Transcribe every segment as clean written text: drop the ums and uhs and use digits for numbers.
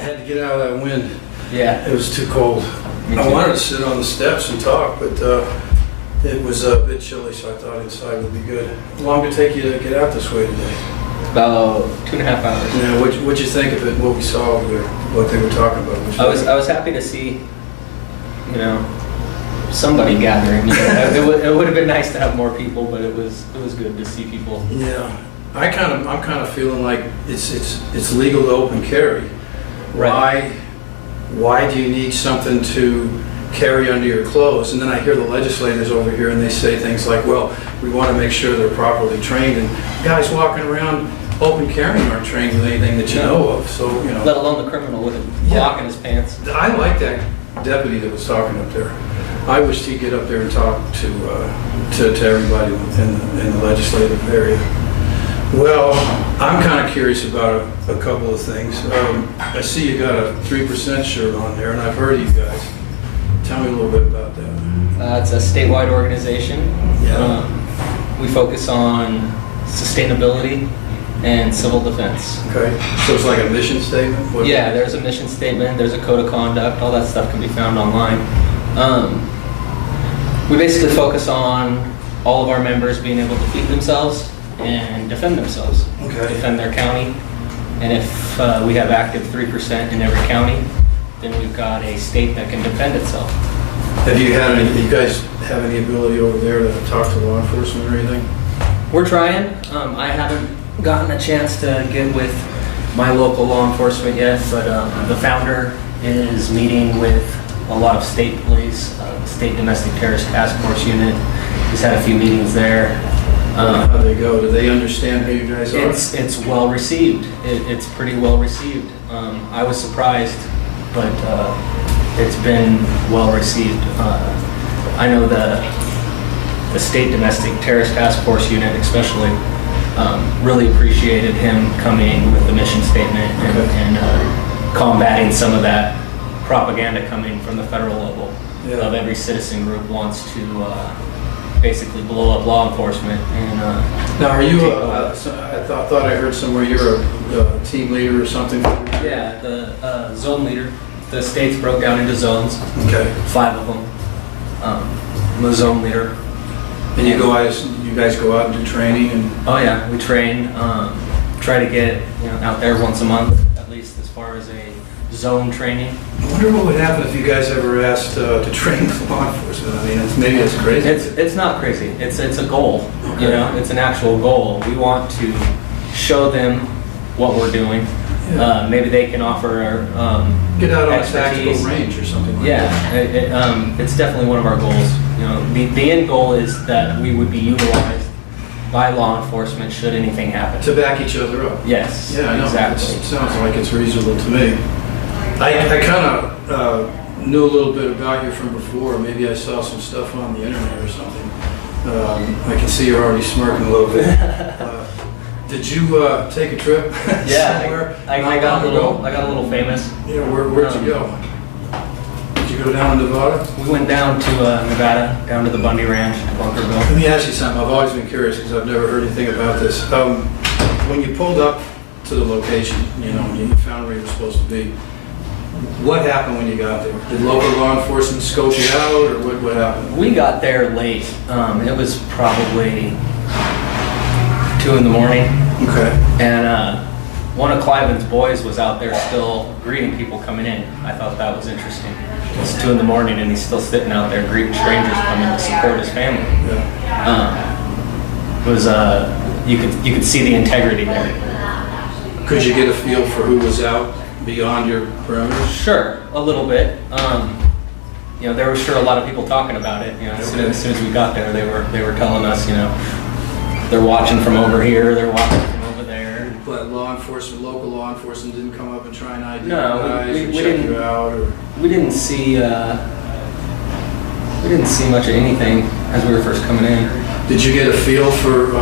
I had to get out of that wind. Yeah. It was too cold. I wanted to sit on the steps and talk, but it was a bit chilly, so I thought inside would be good. How long did it take you to get out this way today? About 2.5 hours. Yeah, what'd you think of it, what we saw over there, what they were talking about? I was happy to see, somebody gathering. It would have been nice to have more people, but it was good to see people. Yeah, I'm kind of feeling like it's legal to open carry. Right. Why do you need something to carry under your clothes? And then I hear the legislators over here and they say things like, well, we want to make sure they're properly trained, and guys walking around open carrying aren't trained with anything that you know of, so Let alone the criminal with it blocking his pants. I like that deputy that was talking up there. I wished he'd get up there and talk to everybody in the legislative area. Well, I'm kind of curious about a couple of things. I see you got a 3% shirt on there, and I've heard of you guys. Tell me a little bit about that. It's a statewide organization. Yeah. We focus on sustainability and civil defense. Okay, so it's like a mission statement? Yeah, there's a mission statement, there's a code of conduct, all that stuff can be found online. We basically focus on all of our members being able to feed themselves and defend themselves. Okay. Defend their county. And if we have active 3% in every county, then we've got a state that can defend itself. Do you guys have any ability over there to talk to law enforcement or anything? We're trying. I haven't gotten a chance to get with my local law enforcement yet, but the founder is meeting with a lot of state police, state domestic terrorist task force unit. He's had a few meetings there. How do they go? Do they understand who you guys are? It's well received. It's pretty well received. I was surprised, but it's been well received. I know the state domestic terrorist task force unit especially really appreciated him coming with the mission statement and combating some of that propaganda coming from the federal level of every citizen group wants to basically blow up law enforcement. And now, are you? I thought I heard somewhere you're a team leader or something. Yeah, the zone leader. The states broke down into zones. Okay. 5 of them. I'm the zone leader. And you guys go out and do training and. Oh yeah, we train. Try to get out there once a month, at least as far as a zone training. I wonder what would happen if you guys ever asked to train with law enforcement. I mean, maybe it's crazy. It's not crazy. It's a goal. Okay. It's an actual goal. We want to show them what we're doing. Yeah. Maybe they can offer Get out on a expertise. tactical range or something like that. Yeah, it's definitely one of our goals. The end goal is that we would be utilized by law enforcement should anything happen. To back each other up. Yes. Yeah, I know. Exactly. It sounds like it's reasonable to me. I kind of knew a little bit about you from before. Maybe I saw some stuff on the internet or something. I can see you're already smirking a little bit. Did you take a trip somewhere? I got a little famous. Yeah, where'd you go? Did you go down to Nevada? We went down to Nevada, down to the Bundy Ranch, Bunkerville. Let me ask you something. I've always been curious because I've never heard anything about this. When you pulled up to the location, you found where you were supposed to be, what happened when you got there? Did local law enforcement scope you out, or what happened? We got there late. It was probably 2 in the morning. Okay. And one of Cliven's boys was out there still greeting people coming in. I thought that was interesting. It's 2 in the morning and he's still sitting out there greeting strangers coming to support his family. Yeah. It was you could see the integrity there. Could you get a feel for who was out beyond your perimeter? Sure, a little bit. There were sure a lot of people talking about it. As soon as we got there, they were telling us, they're watching from over here, they're watching from over there. But local law enforcement didn't come up and try and ID no, you guys we or check didn't, you out? Or? We didn't see much of anything as we were first coming in. Did you get a feel for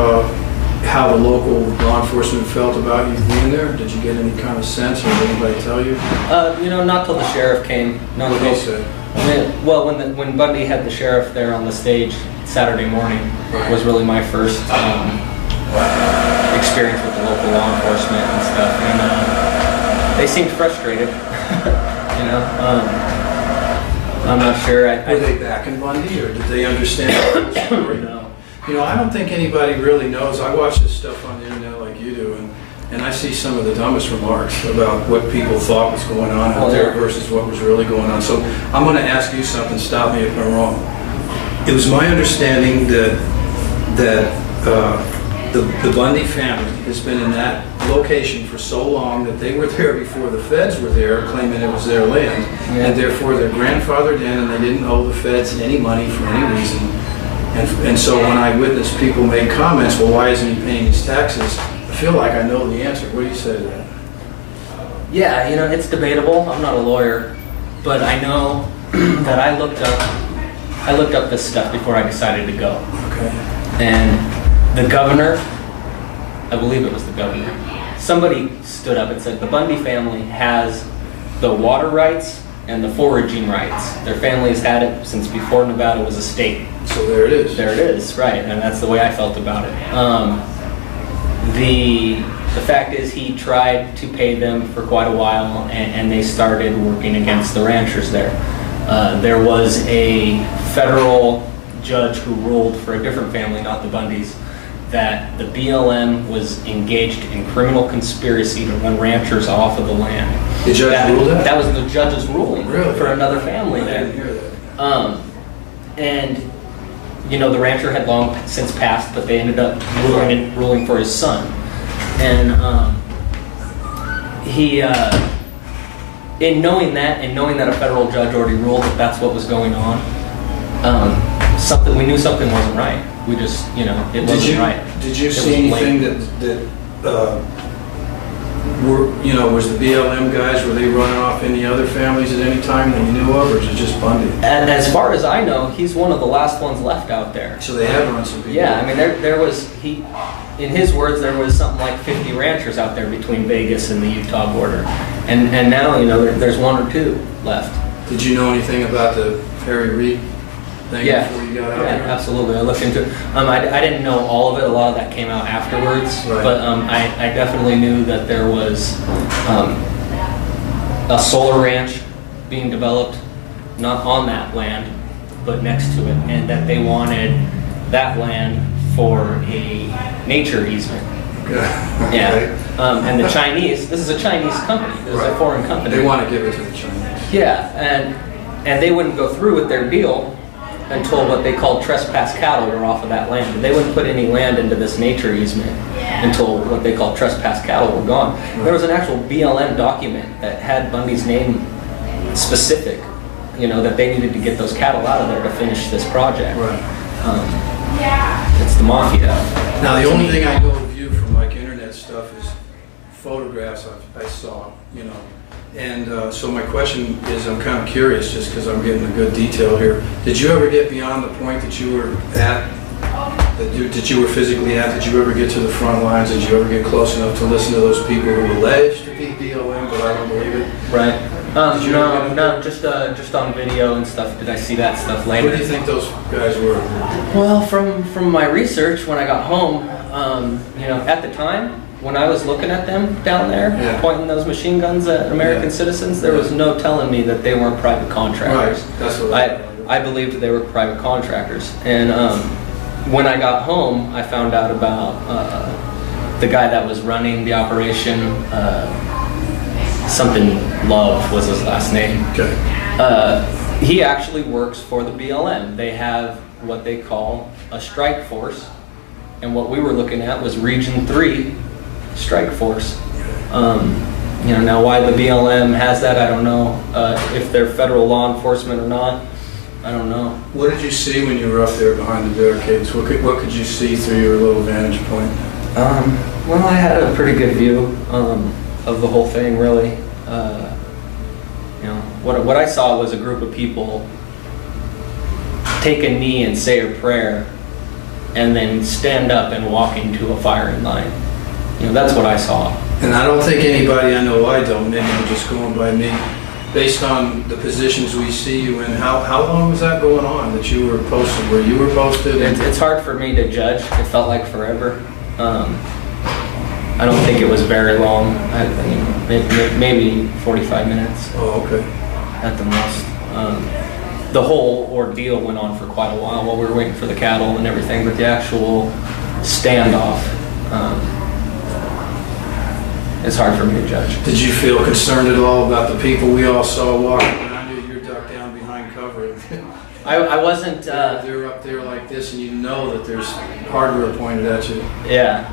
how the local law enforcement felt about you being there? Did you get any kind of sense, or did anybody tell you? Not till the sheriff came. What did he say? When Bundy had the sheriff there on the stage Saturday morning was really my first experience with the local law enforcement and stuff. And They seemed frustrated. I'm not sure. Were they backing Bundy, or did they understand the whole story? No. I don't think anybody really knows. I watch this stuff on the internet like you do, and I see some of the dumbest remarks about what people thought was going on out there versus what was really going on. So I'm going to ask you something. Stop me if I'm wrong. It was my understanding that the Bundy family has been in that location for so long that they were there before the feds were there, claiming it was their land, and therefore they're grandfathered in, and they didn't owe the feds any money for any reason. And so when I witnessed people make comments, well, why isn't he paying his taxes? I feel like I know the answer. What do you say to that? Yeah, it's debatable. I'm not a lawyer, but I know that I looked up this stuff before I decided to go. Okay. And the governor, I believe it was the governor, somebody stood up and said the Bundy family has the water rights and the foraging rights. Their family has had it since before Nevada was a state. So there it is. There it is, right, and that's the way I felt about it. The fact is he tried to pay them for quite a while, and they started working against the ranchers there. There was a federal judge who ruled for a different family, not the Bundys, that the BLM was engaged in criminal conspiracy to run ranchers off of the land. The judge ruled that? That was the judge's ruling for another family there. I didn't hear that. And the rancher had long since passed, but they ended up ruling for his son. And he, in knowing that, and knowing that a federal judge already ruled that that's what was going on, we knew something wasn't right. We just, it wasn't right. Did you see anything that was the BLM guys, were they running off any other families at any time that you knew of, or is it just Bundy? And as far as I know, he's one of the last ones left out there. So they have run some people. Yeah, I mean, there was, in his words, there was something like 50 ranchers out there between Vegas and the Utah border. And now, there's one or two left. Did you know anything about the Harry Reid thing before you got out there? Yeah, absolutely. I looked into it. I didn't know all of it. A lot of that came out afterwards. Right. But I definitely knew that there was a solar ranch being developed, not on that land, but next to it, and that they wanted that land for a nature easement. Okay. Yeah. And the Chinese, this is a Chinese company. This is a foreign company. They want to give it to the Chinese. Yeah, and they wouldn't go through with their deal until what they called trespass cattle were off of that land. They wouldn't put any land into this nature easement until what they called trespass cattle were gone. Right. There was an actual BLM document that had Bundy's name specific, that they needed to get those cattle out of there to finish this project. Right. It's the mafia. Now the only thing I know of you from internet stuff is photographs I saw, And so my question is, I'm kind of curious, just because I'm getting a good detail here. Did you ever get beyond the point that you were at, that you were physically at? Did you ever get to the front lines? Did you ever get close enough to listen to those people who alleged to be BLM, but I don't believe it? Right. No, just on video and stuff. Did I see that stuff later? Who do you think those guys were? Well, from my research, when I got home, at the time, when I was looking at them down there, pointing those machine guns at American citizens, there was no telling me that they weren't private contractors. Right, that's what I believed they were private contractors. And when I got home, I found out about the guy that was running the operation, something Love was his last name. Okay. He actually works for the BLM. They have what they call a strike force. And what we were looking at was Region 3 strike force. Now why the BLM has that, I don't know. If they're federal law enforcement or not, I don't know. What did you see when you were up there behind the barricades? What could you see through your little vantage point? Well, I had a pretty good view of the whole thing, really. What I saw was a group of people take a knee and say a prayer, and then stand up and walk into a firing line. That's what I saw. And I don't think anybody, I know I don't, maybe I'm just going by me, based on the positions we see you in, how long was that going on that you were posted, where you were posted? It's hard for me to judge. It felt like forever. I don't think it was very long. I mean, maybe 45 minutes Oh, okay. at the most. The whole ordeal went on for quite a while we were waiting for the cattle and everything, but the actual standoff, it's hard for me to judge. Did you feel concerned at all about the people we all saw walking behind you? You're ducked down behind cover. I wasn't... They're up there like this, and you know that there's hardware pointed at you. Yeah,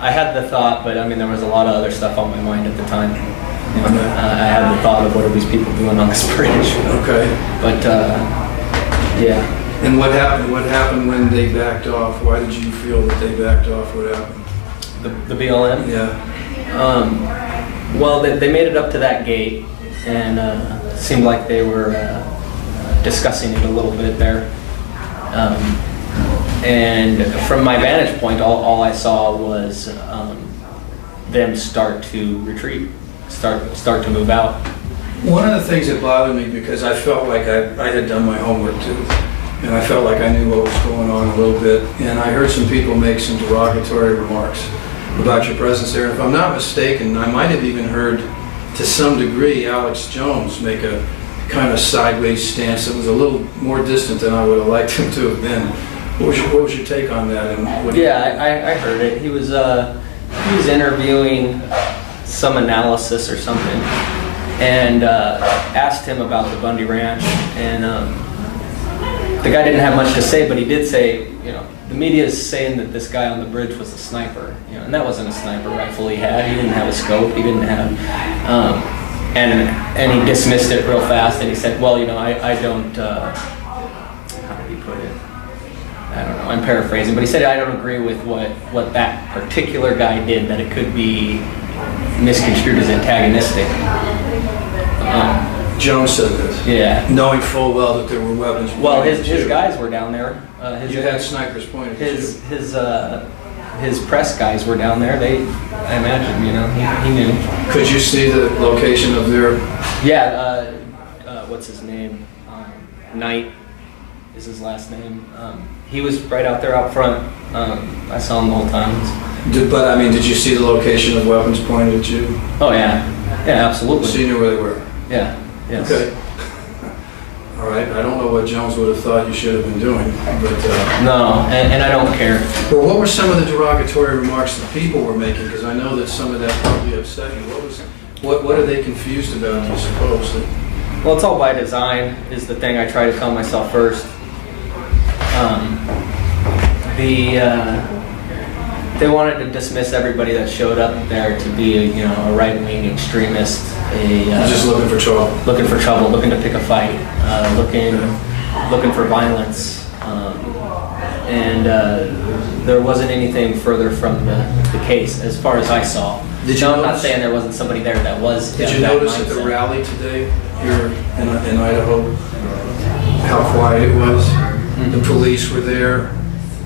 I had the thought, but I mean, there was a lot of other stuff on my mind at the time. You know, I had the thought of what are these people doing on this bridge. Okay. But, yeah. And what happened? What happened when they backed off? Why did you feel that they backed off? What happened? The BLM? Yeah. Well, they made it up to that gate, and seemed like they were discussing it a little bit there. And from my vantage point, all I saw was them start to retreat, start to move out. One of the things that bothered me, because I felt like I had done my homework too, and I felt like I knew what was going on a little bit, and I heard some people make some derogatory remarks about your presence there. If I'm not mistaken, I might have even heard, to some degree, Alex Jones make a kind of sideways stance that was a little more distant than I would have liked him to have been. What was your take on that? And I heard it. He was interviewing some analysis or something, and asked him about the Bundy Ranch, and the guy didn't have much to say, but he did say, you know, the media is saying that this guy on the bridge was a sniper, you know, and that wasn't a sniper rifle he had. He didn't have a scope. He didn't have, and he dismissed it real fast, and he said, well, you know, I don't, how did he put it? I don't know, I'm paraphrasing, but he said, I don't agree with what that particular guy did, that it could be misconstrued as antagonistic. Jones said this. Yeah. Knowing full well that there were weapons. Well, his guys were down there. You had snipers pointed at you. His press guys were down there. I imagine, you know, he knew. Could you see the location of their... Yeah, what's his name? Knight is his last name. He was right out there out front. I saw him the whole time. But I mean, did you see the location of weapons pointed at you? Oh yeah, yeah, absolutely. So you knew where they were? Yeah, yes. Okay. All right, I don't know what Jones would have thought you should have been doing, but... No, and I don't care. But what were some of the derogatory remarks that people were making? Because I know that some of that probably upset you. What are they confused about, do you suppose? Well, it's all by design, is the thing I try to tell myself first. They wanted to dismiss everybody that showed up there to be a right-wing extremist, just looking for trouble. Looking to pick a fight, looking for violence, and there wasn't anything further from the case as far as I saw. I'm not saying there wasn't somebody there that was. Did you notice at the rally today here in Idaho how quiet it was? Mm-hmm. The police were there,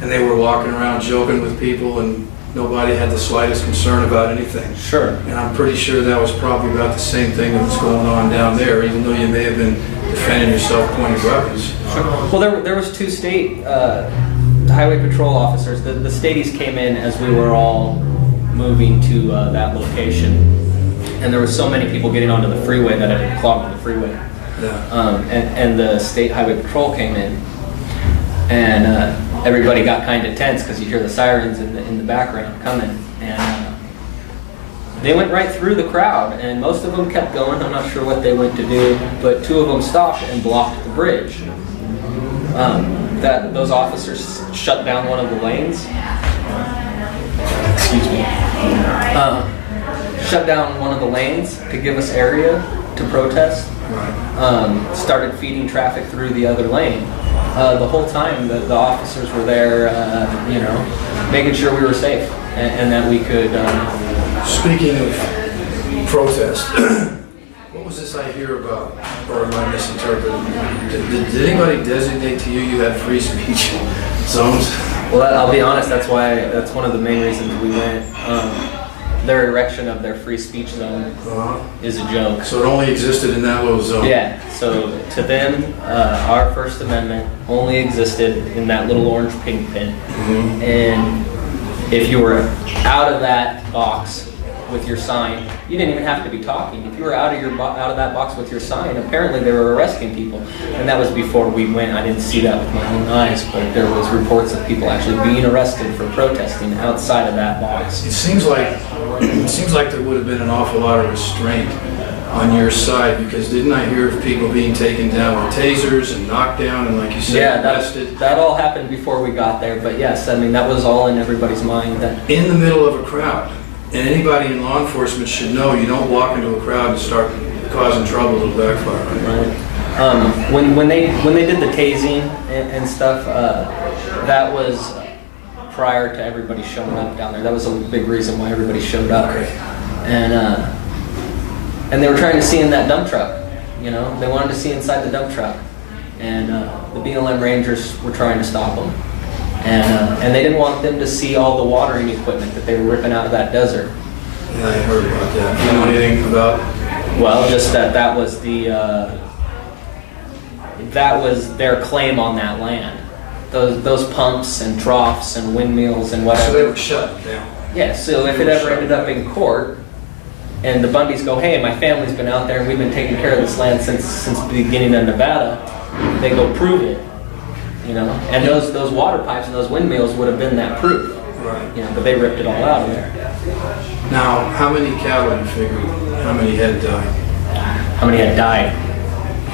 and they were walking around joking with people, and nobody had the slightest concern about anything. Sure. And I'm pretty sure that was probably about the same thing that was going on down there, even though you may have been defending yourself pointing weapons. Sure. Well, there was two state highway patrol officers. The staties came in as we were all moving to that location, and there were so many people getting onto the freeway that it clogged the freeway. Yeah. And the state highway patrol came in, and everybody got kind of tense because you hear the sirens in the background coming, and they went right through the crowd, and most of them kept going. I'm not sure what they went to do, but two of them stopped and blocked the bridge. Those officers shut down one of the lanes. Excuse me. Shut down one of the lanes to give us area to protest. Right. Started feeding traffic through the other lane. The whole time the officers were there, making sure we were safe and that we could... Speaking of protest, what was this I hear about, or am I misinterpreting? Did anybody designate to you had free speech zones? Well, I'll be honest, that's one of the main reasons we went. Their erection of their free speech zone is a joke. So it only existed in that little zone? Yeah, so to them, our First Amendment only existed in that little orange pig pen. Mm-hmm. And if you were out of that box with your sign, you didn't even have to be talking. If you were out of that box with your sign, apparently they were arresting people. And that was before we went. I didn't see that with my own eyes, but there was reports of people actually being arrested for protesting outside of that box. It seems like there would have been an awful lot of restraint on your side, because didn't I hear of people being taken down with tasers and knocked down and, like you said, arrested? That all happened before we got there. But yes, I mean, that was all in everybody's mind. That in the middle of a crowd. And anybody in law enforcement should know you don't walk into a crowd and start causing trouble, it'll backfire. Right. When they did the tasing and stuff, that was prior to everybody showing up down there. That was a big reason why everybody showed up. Okay. And they were trying to see in that dump truck. You know, they wanted to see inside the dump truck, and the BLM Rangers were trying to stop them. And they didn't want them to see all the watering equipment that they were ripping out of that desert. Yeah, I heard about that. Do you know anything about? Well, just that was their claim on that land. Those pumps and troughs and windmills and whatever. So they were shut down. Yeah. So if it ever ended up in court, and the Bundys go, hey, my family's been out there and we've been taking care of this land since the beginning of Nevada, they go prove it. You know, and those water pipes and those windmills would have been that proof. Right. You know, but they ripped it all out of there. Now, how many cattle you figure? How many had died? How many had died?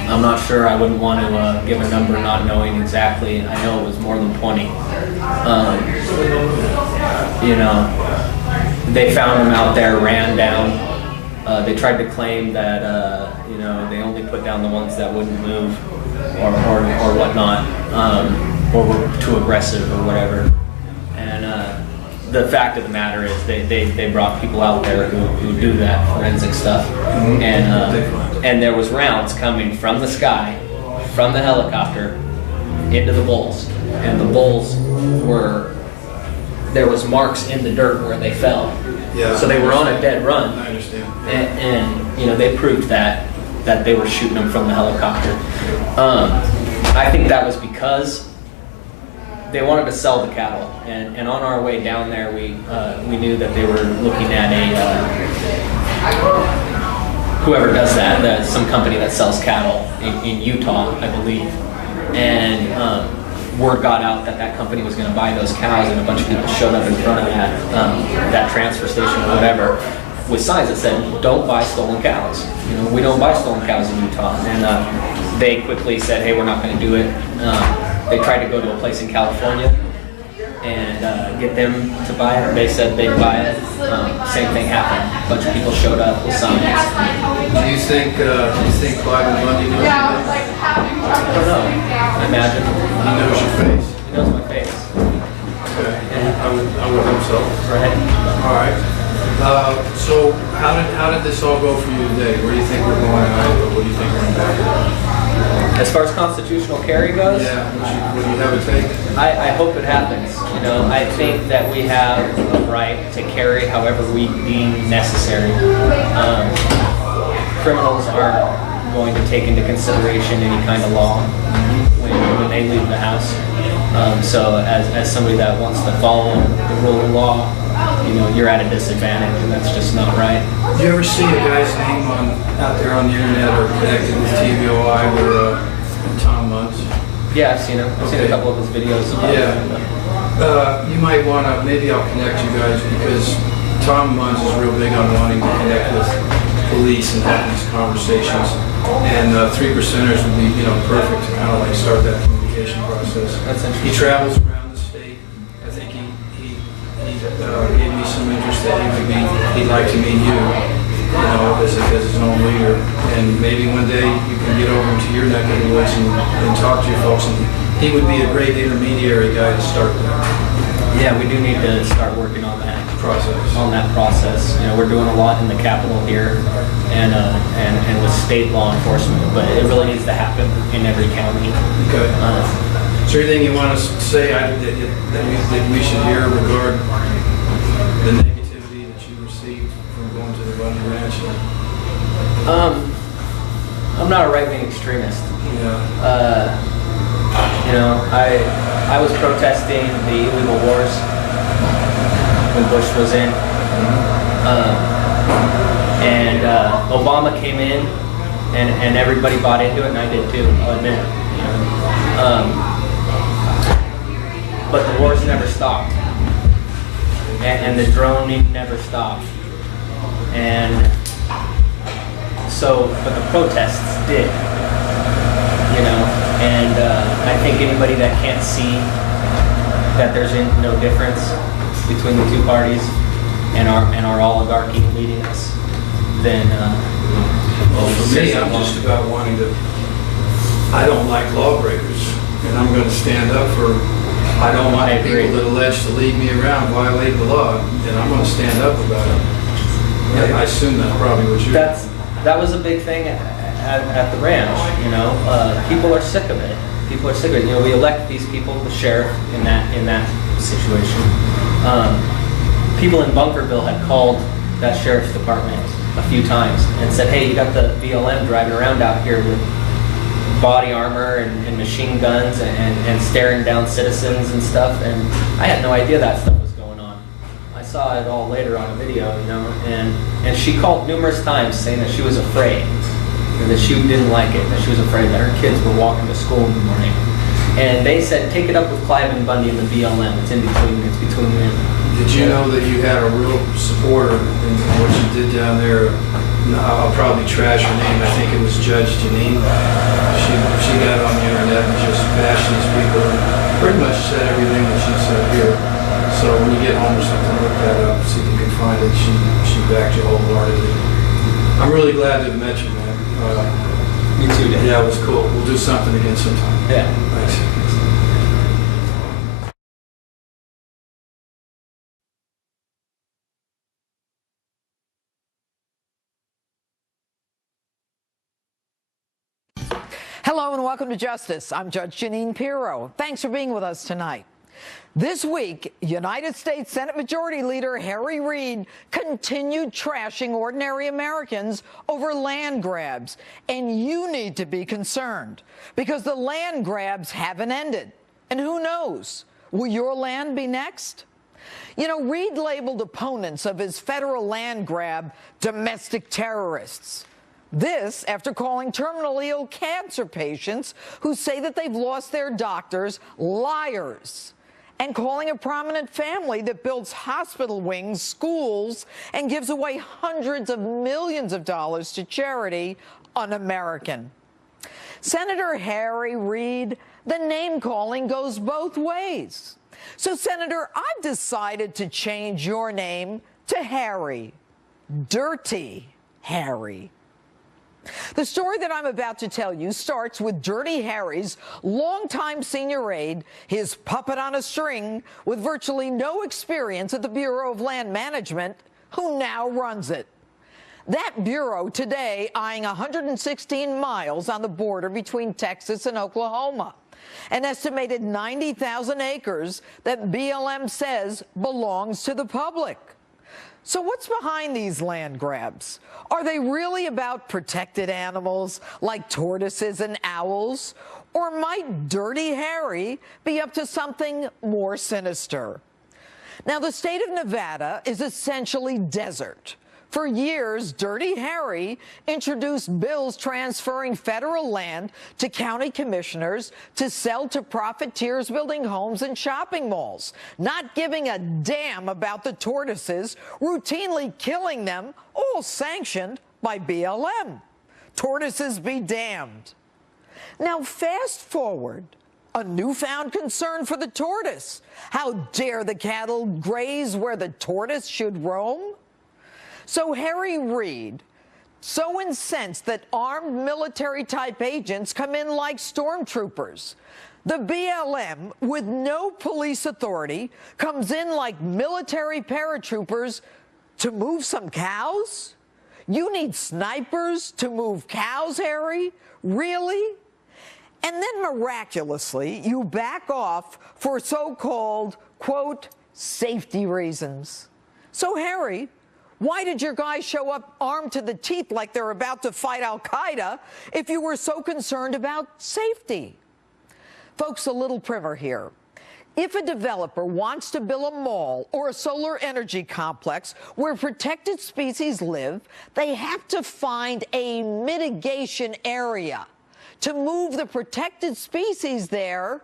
I'm not sure. I wouldn't want to give a number not knowing exactly. I know it was more than 20. You know, they found them out there, ran down. They tried to claim that, you know, they only put down the ones that wouldn't move or whatnot, or were too aggressive or whatever. And the fact of the matter is they brought people out there who do that forensic stuff. Mm-hmm. And there was rounds coming from the sky, from the helicopter, into the bulls. And the bulls there was marks in the dirt where they fell. Yeah. So they were on a dead run. I understand. And you know, they proved that they were shooting them from the helicopter. I think that was because they wanted to sell the cattle, and on our way down there, we knew that they were looking at whoever does that, some company that sells cattle in Utah, I believe, and word got out that company was going to buy those cows, and a bunch of people showed up in front of that transfer station or whatever with signs that said, "Don't buy stolen cows." You know, we don't buy stolen cows in Utah, and they quickly said, "Hey, we're not going to do it." They tried to go to a place in California and get them to buy it. They said they'd buy it. Same thing happened. A bunch of people showed up with signs. Do you think Cliven Bundy knows you? I don't know. I imagine. He knows your face. He knows my face. Okay. Yeah. I would hope so. Right. All right. So how did this all go for you today? Where do you think we're going tonight? What do you think we're going to As far as constitutional carry goes, Yeah. Would you have a take? I hope it happens. You know, I think that we have a right to carry however we deem necessary. Criminals aren't going to take into consideration any kind of law when they leave the house. So as somebody that wants to follow the rule of law, you know, you're at a disadvantage, and that's just not right. Do you ever see a guy's name out there on the internet or connected with TVOI or Tom Muntz? Yeah, I've seen him. I've seen a couple of his videos. You might want to, maybe I'll connect you guys, because Tom Muntz is real big on wanting to connect with police and have these conversations. And 3%ers would be, perfect to kind of like start that communication process. That's interesting. He travels around the state. I think he gave me some interest that he'd like to meet you, as his own leader. And maybe one day you can get over to your neck of the woods and talk to your folks. And he would be a great intermediary guy to start that. Yeah, we do need to start working on that process. We're doing a lot in the Capitol here, and with state law enforcement, but it really needs to happen in every county. Okay. Is there anything you want to say that we should hear regarding the negativity that you received from going to the Bundy Ranch? I'm not a right-wing extremist. Yeah. I was protesting the illegal wars, when Bush was in. And Obama came in, and everybody bought into it, and I did too, I'll admit. But the wars never stopped, and the droning never stopped. And so, but the protests did, and I think anybody that can't see that there's no difference between the two parties and our oligarchy leading us, then well, for me, I'm just about wanting to. I don't like lawbreakers, and I'm going to stand up for. I don't want people that allege to lead me around violate the law, and I'm going to stand up about it. I assume that's probably what you're. That was a big thing at the ranch. People are sick of it. People are sick of it. We elect these people, the sheriff, in that situation. People in Bunkerville had called that sheriff's department a few times and said, "Hey, you got the BLM driving around out here with body armor and machine guns and staring down citizens and stuff," and I had no idea that stuff was going on. I saw it all later on a video, and she called numerous times saying that she was afraid, that she didn't like it, that she was afraid that her kids were walking to school in the morning. And they said, take it up with Cliven Bundy and the BLM. It's between them. Did you know that you had a real supporter in what you did down there? I'll probably trash her name. I think it was Judge Janine. She got on the internet and just bashed these people and pretty much said everything that she said here. So when you get home or something, look that up, see if you can find it. She backed you wholeheartedly. I'm really glad to have met you, man. Me too, Dan. Yeah, it was cool. We'll do something again sometime. Yeah. Thanks. Hello and welcome to Justice. I'm Judge Jeanine Pirro. Thanks for being with us tonight. This week, United States Senate Majority Leader Harry Reid continued trashing ordinary Americans over land grabs. And you need to be concerned because the land grabs haven't ended. And who knows, will your land be next? Reid labeled opponents of his federal land grab domestic terrorists. This after calling terminally ill cancer patients who say that they've lost their doctors liars, and calling a prominent family that builds hospital wings, schools, and gives away hundreds of millions of dollars to charity un-American. Senator Harry Reid, the name-calling goes both ways. So, Senator, I've decided to change your name to Harry. Dirty Harry. The story that I'm about to tell you starts with Dirty Harry's longtime senior aide, his puppet on a string with virtually no experience at the Bureau of Land Management, who now runs it. That bureau today eyeing 116 miles on the border between Texas and Oklahoma, an estimated 90,000 acres that BLM says belongs to the public. So what's behind these land grabs? Are they really about protected animals like tortoises and owls? Or might Dirty Harry be up to something more sinister? Now, the state of Nevada is essentially desert. For years, Dirty Harry introduced bills transferring federal land to county commissioners to sell to profiteers building homes and shopping malls, not giving a damn about the tortoises, routinely killing them, all sanctioned by BLM. Tortoises be damned. Now, fast forward. A newfound concern for the tortoise. How dare the cattle graze where the tortoise should roam? So Harry Reid, so incensed that armed military-type agents come in like stormtroopers. The BLM, with no police authority, comes in like military paratroopers to move some cows? You need snipers to move cows, Harry? Really? And then miraculously, you back off for so-called, quote, safety reasons. So, Harry, why did your guys show up armed to the teeth like they're about to fight al-Qaeda if you were so concerned about safety? Folks, a little primer here. If a developer wants to build a mall or a solar energy complex where protected species live, they have to find a mitigation area to move the protected species there,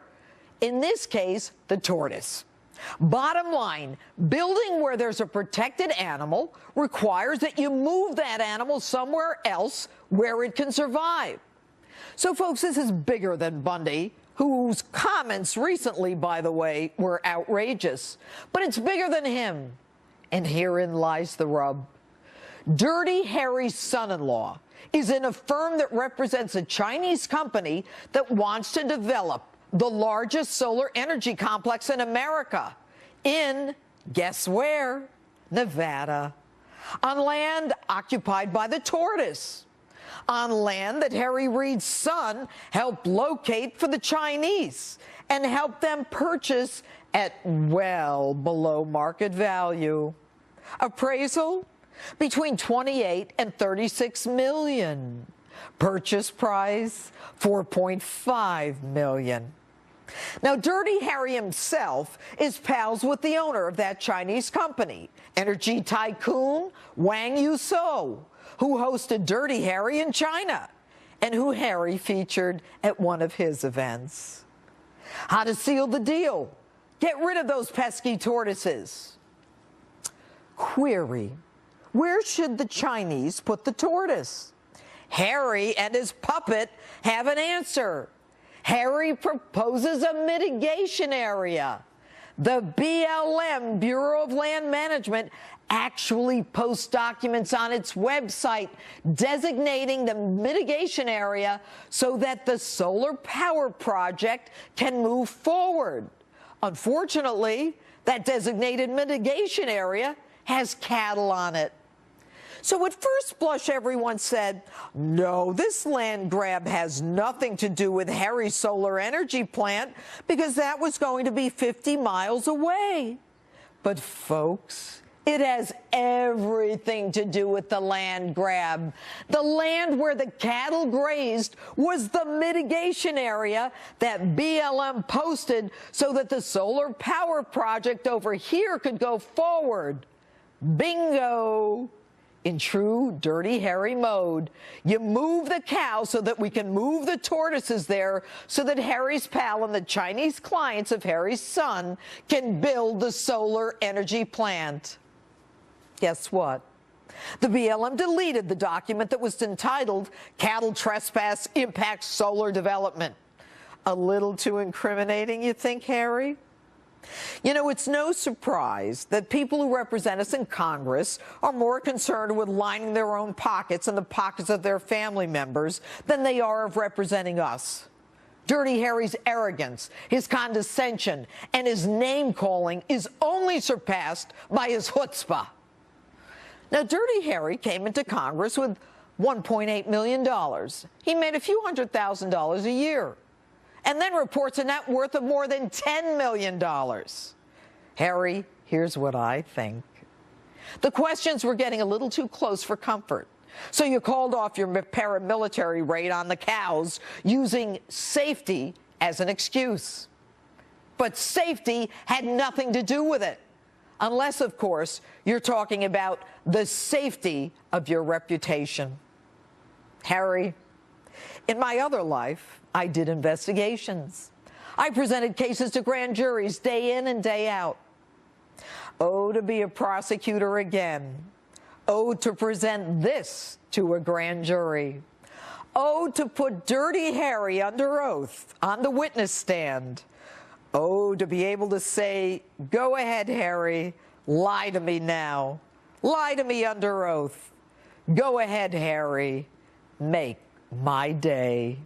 in this case, the tortoise. Bottom line, building where there's a protected animal requires that you move that animal somewhere else where it can survive. So, folks, this is bigger than Bundy, whose comments recently, by the way, were outrageous. But it's bigger than him. And herein lies the rub. Dirty Harry's son-in-law is in a firm that represents a Chinese company that wants to develop the largest solar energy complex in America in, guess where? Nevada. On land occupied by the tortoise. On land that Harry Reid's son helped locate for the Chinese and helped them purchase at well below market value. Appraisal? Between 28 and 36 million. Purchase price? 4.5 million. Now, Dirty Harry himself is pals with the owner of that Chinese company, energy tycoon Wang Yusou, who hosted Dirty Harry in China and who Harry featured at one of his events. How to seal the deal? Get rid of those pesky tortoises. Query: where should the Chinese put the tortoise? Harry and his puppet have an answer. Harry proposes a mitigation area. The BLM, Bureau of Land Management, actually posts documents on its website designating the mitigation area so that the solar power project can move forward. Unfortunately, that designated mitigation area has cattle on it. So at first blush, everyone said, no, this land grab has nothing to do with Harry's solar energy plant because that was going to be 50 miles away. But folks, it has everything to do with the land grab. The land where the cattle grazed was the mitigation area that BLM posted so that the solar power project over here could go forward. Bingo! In true Dirty Harry mode, you move the cow so that we can move the tortoises there so that Harry's pal and the Chinese clients of Harry's son can build the solar energy plant. Guess what? The BLM deleted the document that was entitled Cattle Trespass Impacts Solar Development. A little too incriminating, you think, Harry? You know, it's no surprise that people who represent us in Congress are more concerned with lining their own pockets and the pockets of their family members than they are of representing us. Dirty Harry's arrogance, his condescension, and his name-calling is only surpassed by his chutzpah. Now, Dirty Harry came into Congress with $1.8 million. He made a few $100,000 a year, and then reports a net worth of more than $10 million. Harry, here's what I think. The questions were getting a little too close for comfort, so you called off your paramilitary raid on the cows using safety as an excuse. But safety had nothing to do with it, unless, of course, you're talking about the safety of your reputation. Harry, in my other life, I did investigations. I presented cases to grand juries day in and day out. Oh, to be a prosecutor again. Oh, to present this to a grand jury. Oh, to put Dirty Harry under oath on the witness stand. Oh, to be able to say, go ahead, Harry, lie to me now. Lie to me under oath. Go ahead, Harry, make my day.